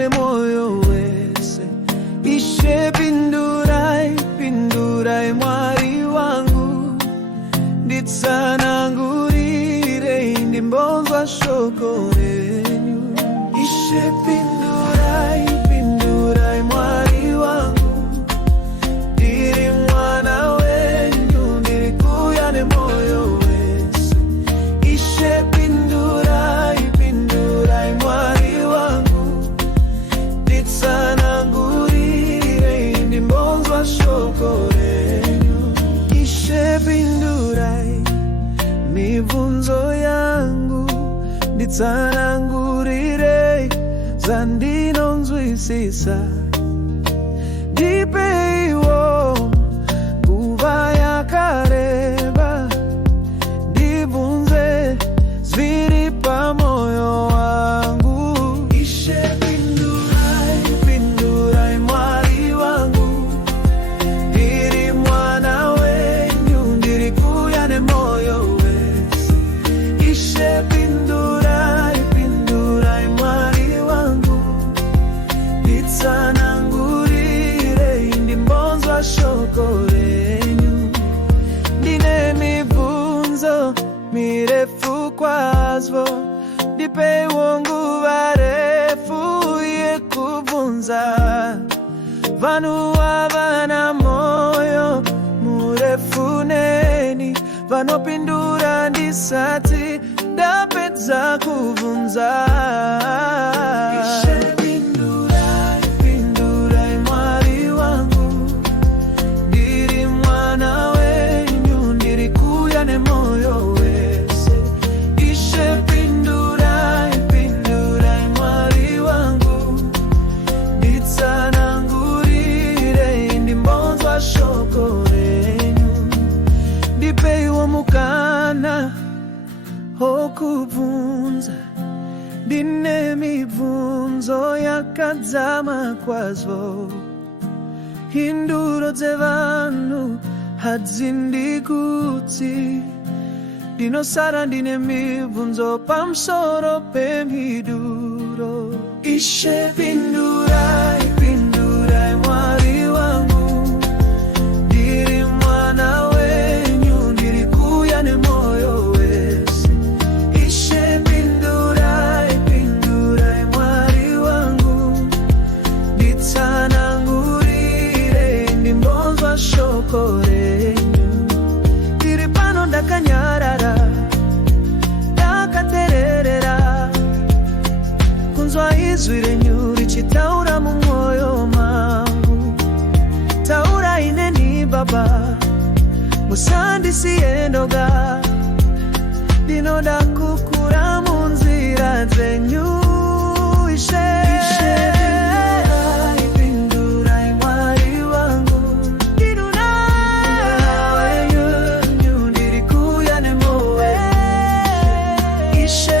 kuyane moyo wese. Ishe pindurai mwari wangu, nditsanangurire ndimbonzwa shoko renyu. Ishe pindurai mwari wangu, ndiri mwana wenyu, ndiri kuyane moyo wese. Ishe pindurai mwari wangu, nditsanangurire ndimbonzwa shoko renyu. Ishe pindurai mibvunzo yangu, nditsanangurire zvandinonzwisisa. Ndipeiwo nguva yakareba, ndibvunze zviri pamwoyo wangu. Ishe pindurai mwari wangu, ndiri mwana wenyu, ndiri kuyane moyo wese. Ishe pindurai mwari wangu, nditsanangurire ndimbonzwa shoko renyu. Ndine mibvunzo mirefu kwazvo, ndipeiwo nguva refu yekubvunza. Vanhu havana moyo murefu neni, vanopindura ndisati ndapedza kubvunza. Ishe pindurai mwari wangu, ndiri mwana wenyu, ndiri kuyane moyo wese. Ishe pindurai mwari wangu, nditsanangurire ndimbonzwa shoko renyu. Ndipeiwo mukana wokubvunza, ndine mibvunzo yakadzama kwazvo. Hinduro dzevanhu hadzindikutsi, ndinosara ndine mibvunzo pamusoro pemhinduro. Ishe pindurai mwari wangu, ndiri mwana wenyu, ndiri kuyane moyo wese. Ishe pindurai mwari wangu, nditsanangurire ndimbonzwa shoko renyu. Ndiri pano ndakanyarara, ndakatererera kunzwa izwi renyu richitaura mumwoyo mangu. Taurai neni Baba, musandisiye ndoga, ndinoda kukura munzira dzenyu. Ishe pindurai mwari wangu, ndiri mwana wenyu, ndiri kuyane moyo. Ishe